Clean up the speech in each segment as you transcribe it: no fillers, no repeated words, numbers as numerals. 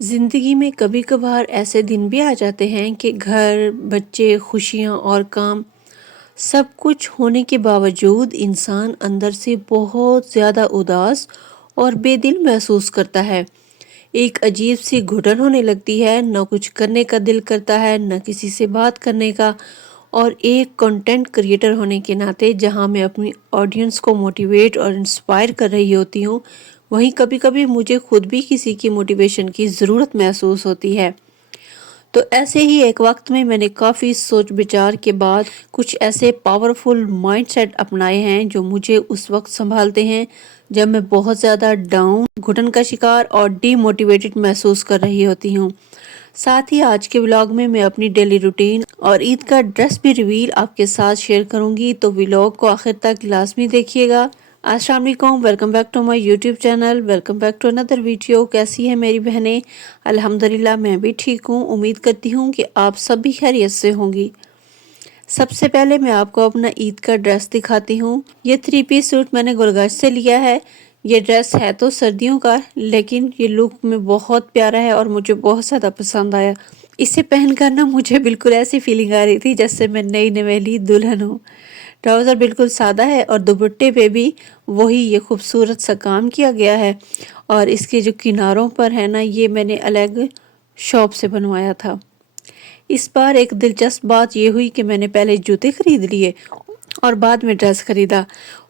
زندگی میں کبھی کبھار ایسے دن بھی آ جاتے ہیں کہ گھر، بچے، خوشیاں اور کام سب کچھ ہونے کے باوجود انسان اندر سے بہت زیادہ اداس اور بے دل محسوس کرتا ہے۔ ایک عجیب سی گھٹن ہونے لگتی ہے، نہ کچھ کرنے کا دل کرتا ہے، نہ کسی سے بات کرنے کا۔ اور ایک کنٹینٹ کریٹر ہونے کے ناطے جہاں میں اپنی آڈینس کو موٹیویٹ اور انسپائر کر رہی ہوتی ہوں، وہیں کبھی کبھی مجھے خود بھی کسی کی موٹیویشن کی ضرورت محسوس ہوتی ہے۔ تو ایسے ہی ایک وقت میں نے کافی سوچ بچار کے بعد کچھ ایسے پاورفل مائنڈ سیٹ اپنائے ہیں جو مجھے اس وقت سنبھالتے ہیں جب میں بہت زیادہ ڈاؤن، گھٹن کا شکار اور ڈی موٹیویٹڈ محسوس کر رہی ہوتی ہوں۔ ساتھ ہی آج کے ولاگ میں اپنی ڈیلی روٹین اور عید کا ڈریس بھی ریویل آپ کے ساتھ شیئر کروں گی، تو ولاگ کو آخر تک لازمی دیکھیے گا۔ السلام علیکم، welcome back to my YouTube channel, welcome back to اندر ویڈیو۔ کیسی ہیں میری بہنیں؟ الحمدللہ میں بھی ٹھیک ہوں، امید کرتی ہوں کہ آپ سب بھی خیریت سے ہوں گی۔ سب سے پہلے میں آپ کو اپنا عید کا ڈریس دکھاتی ہوں۔ یہ 3 پیس سوٹ میں نے گلگاش سے لیا ہے۔ یہ ڈریس ہے تو سردیوں کا، لیکن یہ لک میں بہت پیارا ہے اور مجھے بہت زیادہ پسند آیا۔ اسے پہن کر مجھے بالکل ایسی فیلنگ آ رہی تھی جیسے میں نئی نویلی دلہن ہوں۔ ٹراؤزر بالکل سادہ ہے اور دوپٹے پہ بھی وہی یہ خوبصورت سا کام کیا گیا ہے، اور اس کے جو کناروں پر ہے یہ میں نے الگ شاپ سے بنوایا تھا۔ اس بار ایک دلچسپ بات یہ ہوئی کہ میں نے پہلے جوتے خرید لیے اور بعد میں ڈریس خریدا،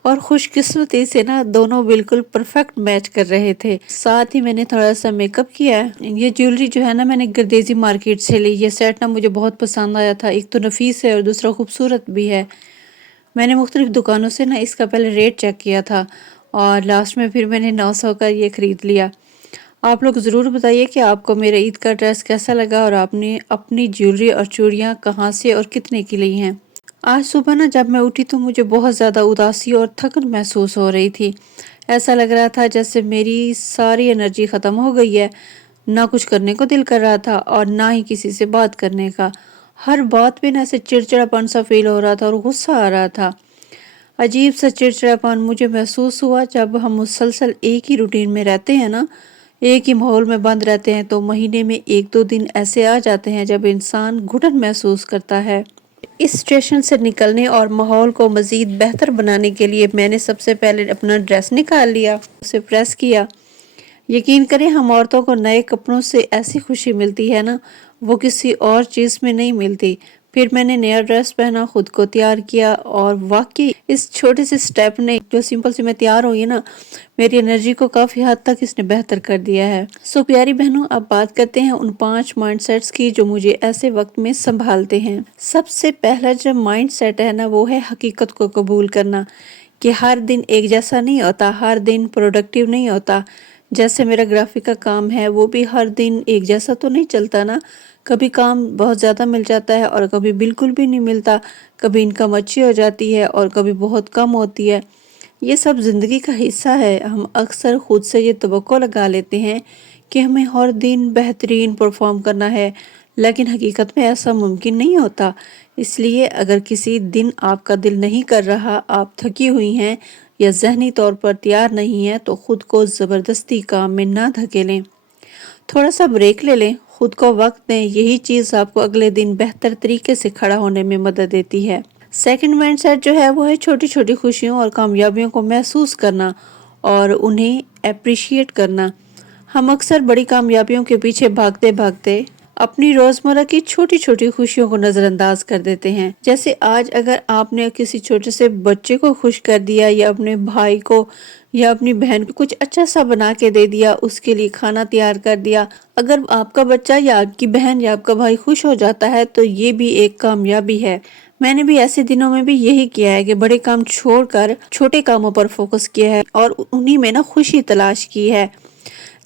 اور خوش قسمتی سے دونوں بالکل پرفیکٹ میچ کر رہے تھے۔ ساتھ ہی میں نے تھوڑا سا میک اپ کیا ہے۔ یہ جیولری جو ہے میں نے گردیزی مارکیٹ سے لی۔ یہ سیٹ مجھے بہت پسند آیا تھا، ایک تو نفیس ہے اور دوسرا خوبصورت بھی ہے۔ میں نے مختلف دکانوں سے اس کا پہلے ریٹ چیک کیا تھا اور لاسٹ میں پھر میں نے 900 کا یہ خرید لیا۔ آپ لوگ ضرور بتائیے کہ آپ کو میرا عید کا ڈریس کیسا لگا اور آپ نے اپنی جیولری اور چوڑیاں کہاں سے اور کتنے کی لی ہیں۔ آج صبح جب میں اٹھی تو مجھے بہت زیادہ اداسی اور تھکن محسوس ہو رہی تھی۔ ایسا لگ رہا تھا جیسے میری ساری انرجی ختم ہو گئی ہے، نہ کچھ کرنے کو دل کر رہا تھا اور نہ ہی کسی سے بات کرنے کا۔ ہر بات پہ ایسے چڑچڑاپن سا فیل ہو رہا تھا اور غصہ آ رہا تھا۔ عجیب سا چڑچڑاپن مجھے محسوس ہوا جب ہم مسلسل ایک ہی روٹین میں رہتے ہیں ایک ہی ماحول میں بند رہتے ہیں، تو مہینے میں 1-2 دن ایسے آ جاتے ہیں جب انسان گھٹن محسوس کرتا ہے۔ اس سچویشن سے نکلنے اور ماحول کو مزید بہتر بنانے کے لیے میں نے سب سے پہلے اپنا ڈریس نکال لیا، اسے پریس کیا۔ یقین کریں ہم عورتوں کو نئے کپڑوں سے ایسی خوشی ملتی ہے وہ کسی اور چیز میں نہیں ملتی۔ پھر میں نے نیا ڈریس پہنا، خود کو تیار کیا، اور واقعی اس چھوٹے سے سٹیپ نے، جو سمپل سے میں تیار ہوئی میری انرجی کو کافی حد تک اس نے بہتر کر دیا ہے۔ سو پیاری بہنوں، اب بات کرتے ہیں ان 5 مائنڈ سیٹس کی جو مجھے ایسے وقت میں سنبھالتے ہیں۔ سب سے پہلا جو مائنڈ سیٹ ہے وہ ہے حقیقت کو قبول کرنا، کہ ہر دن ایک جیسا نہیں ہوتا، ہر دن پروڈکٹیو نہیں ہوتا۔ جیسے میرا گرافک کا کام ہے وہ بھی ہر دن ایک جیسا تو نہیں چلتا کبھی کام بہت زیادہ مل جاتا ہے اور کبھی بالکل بھی نہیں ملتا، کبھی انکم اچھی ہو جاتی ہے اور کبھی بہت کم ہوتی ہے۔ یہ سب زندگی کا حصہ ہے۔ ہم اکثر خود سے یہ توقع لگا لیتے ہیں کہ ہمیں ہر دن بہترین پرفارم کرنا ہے، لیکن حقیقت میں ایسا ممکن نہیں ہوتا۔ اس لیے اگر کسی دن آپ کا دل نہیں کر رہا، آپ تھکی ہوئی ہیں یا ذہنی طور پر تیار نہیں ہیں، تو خود کو زبردستی کام میں نہ دھکیلیں، تھوڑا سا بریک لے لیں، خود کو وقت دیں۔ یہی چیز آپ کو اگلے دن بہتر طریقے سے کھڑا ہونے میں مدد دیتی ہے۔ سیکنڈ مائنڈ سیٹ جو ہے وہ ہے چھوٹی چھوٹی خوشیوں اور کامیابیوں کو محسوس کرنا اور انہیں اپریشیٹ کرنا۔ ہم اکثر بڑی کامیابیوں کے پیچھے بھاگتے بھاگتے اپنی روزمرہ کی چھوٹی چھوٹی خوشیوں کو نظر انداز کر دیتے ہیں۔ جیسے آج اگر آپ نے کسی چھوٹے سے بچے کو خوش کر دیا، یا اپنے بھائی کو یا اپنی بہن کو کچھ اچھا سا بنا کے دے دیا، اس کے لیے کھانا تیار کر دیا، اگر آپ کا بچہ یا آپ کی بہن یا آپ کا بھائی خوش ہو جاتا ہے تو یہ بھی ایک کامیابی ہے۔ میں نے بھی ایسے دنوں میں بھی یہی کیا ہے کہ بڑے کام چھوڑ کر چھوٹے کاموں پر فوکس کیا ہے اور انہی میں خوشی تلاش کی ہے۔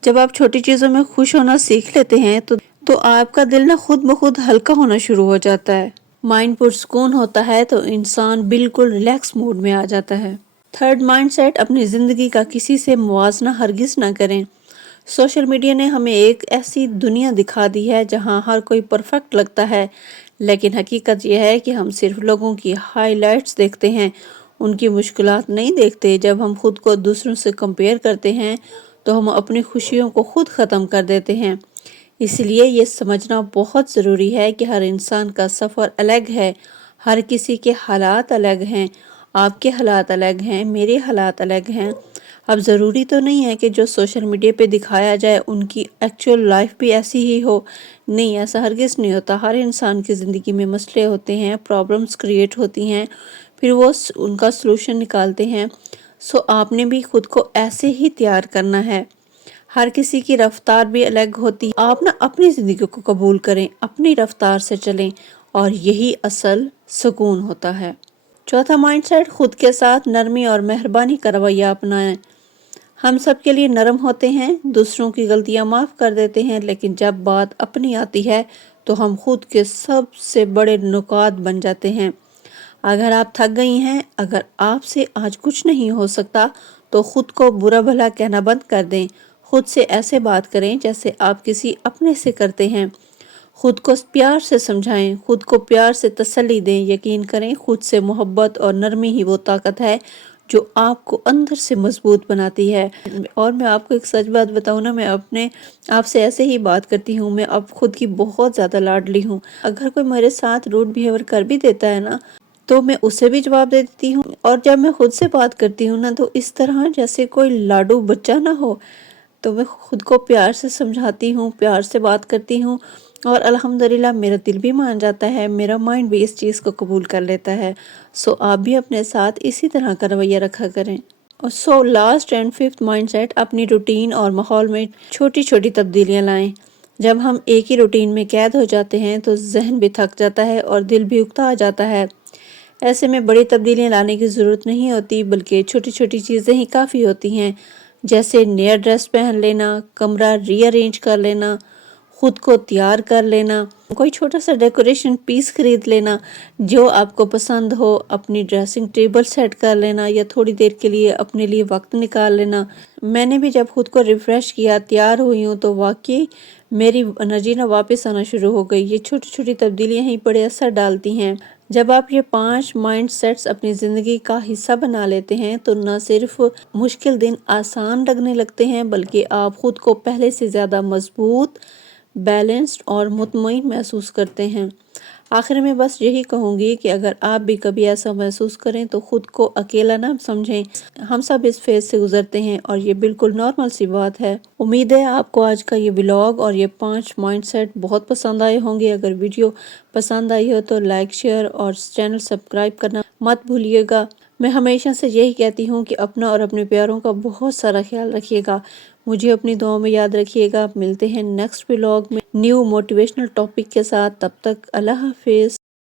جب آپ چھوٹی چیزوں میں خوش ہونا سیکھ لیتے ہیں تو آپ کا دل خود بخود ہلکا ہونا شروع ہو جاتا ہے، مائنڈ پرسکون ہوتا ہے، تو انسان بالکل ریلیکس موڈ میں آ جاتا ہے۔ تھرڈ مائنڈ سیٹ، اپنی زندگی کا کسی سے موازنہ ہرگز نہ کریں۔ سوشل میڈیا نے ہمیں ایک ایسی دنیا دکھا دی ہے جہاں ہر کوئی پرفیکٹ لگتا ہے، لیکن حقیقت یہ ہے کہ ہم صرف لوگوں کی ہائی لائٹس دیکھتے ہیں، ان کی مشکلات نہیں دیکھتے۔ جب ہم خود کو دوسروں سے کمپیئر کرتے ہیں تو ہم اپنی خوشیوں کو خود ختم کر دیتے ہیں۔ اس لیے یہ سمجھنا بہت ضروری ہے کہ ہر انسان کا سفر الگ ہے، ہر کسی کے حالات الگ ہیں، آپ کے حالات الگ ہیں، میرے حالات الگ ہیں۔ اب ضروری تو نہیں ہے کہ جو سوشل میڈیا پہ دکھایا جائے ان کی ایکچوئل لائف بھی ایسی ہی ہو، نہیں، ایسا ہرگز نہیں ہوتا۔ ہر انسان کی زندگی میں مسئلے ہوتے ہیں، پرابلمز کریٹ ہوتی ہیں، پھر وہ ان کا سلوشن نکالتے ہیں۔ آپ نے بھی خود کو ایسے ہی تیار کرنا ہے۔ ہر کسی کی رفتار بھی الگ ہوتی ہے۔ آپ اپنی زندگی کو قبول کریں، اپنی رفتار سے چلیں، اور یہی اصل سکون ہوتا ہے۔ چوتھا مائنڈ سیٹ، خود کے ساتھ نرمی اور مہربانی کا رویہ اپنائیں۔ ہم سب کے لیے نرم ہوتے ہیں، دوسروں کی غلطیاں معاف کر دیتے ہیں، لیکن جب بات اپنی آتی ہے تو ہم خود کے سب سے بڑے نکات بن جاتے ہیں۔ اگر آپ تھک گئی ہیں، اگر آپ سے آج کچھ نہیں ہو سکتا، تو خود کو برا بھلا کہنا بند کر دیں۔ خود سے ایسے بات کریں جیسے آپ کسی اپنے سے کرتے ہیں۔ خود کو پیار سے سمجھائیں، خود کو پیار سے تسلی دیں۔ یقین کریں، خود سے محبت اور نرمی ہی وہ طاقت ہے جو آپ کو اندر سے مضبوط بناتی ہے۔ اور میں آپ کو ایک سچ بات بتاؤں نا، میں اپنے آپ سے ایسے ہی بات کرتی ہوں۔ میں اب خود کی بہت زیادہ لاڈلی ہوں۔ اگر کوئی میرے ساتھ روڈ بیہیور کر بھی دیتا ہے نا، تو میں اسے بھی جواب دے دیتی ہوں۔ اور جب میں خود سے بات کرتی ہوں نا، تو اس طرح جیسے کوئی لاڈو بچہ نہ ہو۔ تو میں خود کو پیار سے سمجھاتی ہوں، پیار سے بات کرتی ہوں، اور الحمدللہ میرا دل بھی مان جاتا ہے، میرا مائنڈ بھی اس چیز کو قبول کر لیتا ہے۔ آپ بھی اپنے ساتھ اسی طرح کا رویہ رکھا کریں۔ Last and fifth mindset, اپنی روٹین اور ماحول میں چھوٹی چھوٹی تبدیلیاں لائیں۔ جب ہم ایک ہی روٹین میں قید ہو جاتے ہیں تو ذہن بھی تھک جاتا ہے اور دل بھی اکتا جاتا ہے۔ ایسے میں بڑی تبدیلیاں لانے کی ضرورت نہیں ہوتی، بلکہ چھوٹی چھوٹی چیزیں ہی کافی ہوتی ہیں، جیسے نیا ڈریس پہن لینا، کمرہ ری ارینج کر لینا، خود کو تیار کر لینا، کوئی چھوٹا سا ڈیکوریشن پیس خرید لینا جو آپ کو پسند ہو، اپنی ڈریسنگ ٹیبل سیٹ کر لینا، یا تھوڑی دیر کے لیے اپنے لیے وقت نکال لینا۔ میں نے بھی جب خود کو ریفریش کیا، تیار ہوئی ہوں، تو واقعی میری انرجی واپس آنا شروع ہو گئی۔ یہ چھوٹی چھوٹی تبدیلیاں ہی بڑے اثر ڈالتی ہیں۔ جب آپ یہ 5 مائنڈ سیٹس اپنی زندگی کا حصہ بنا لیتے ہیں تو نہ صرف مشکل دن آسان لگنے لگتے ہیں، بلکہ آپ خود کو پہلے سے زیادہ مضبوط، بیلنسڈ اور مطمئن محسوس کرتے ہیں۔ آخر میں بس یہی کہوں گی کہ اگر آپ بھی کبھی ایسا محسوس کریں تو خود کو اکیلا نہ سمجھیں۔ ہم سب اس فیز سے گزرتے ہیں اور یہ بالکل نارمل سی بات ہے۔ امید ہے آپ کو آج کا یہ ولاگ اور یہ 5 مائنڈ سیٹ بہت پسند آئے ہوں گے۔ اگر ویڈیو پسند آئی ہو تو لائک، شیئر اور چینل سبسکرائب کرنا مت بھولیے گا۔ میں ہمیشہ سے یہی کہتی ہوں کہ اپنا اور اپنے پیاروں کا بہت سارا خیال رکھیے گا۔ مجھے اپنی دعاؤں میں یاد رکھیے گا۔ ملتے ہیں نیکسٹ ولاگ میں نیو موٹیویشنل ٹاپک کے ساتھ۔ تب تک اللہ حافظ۔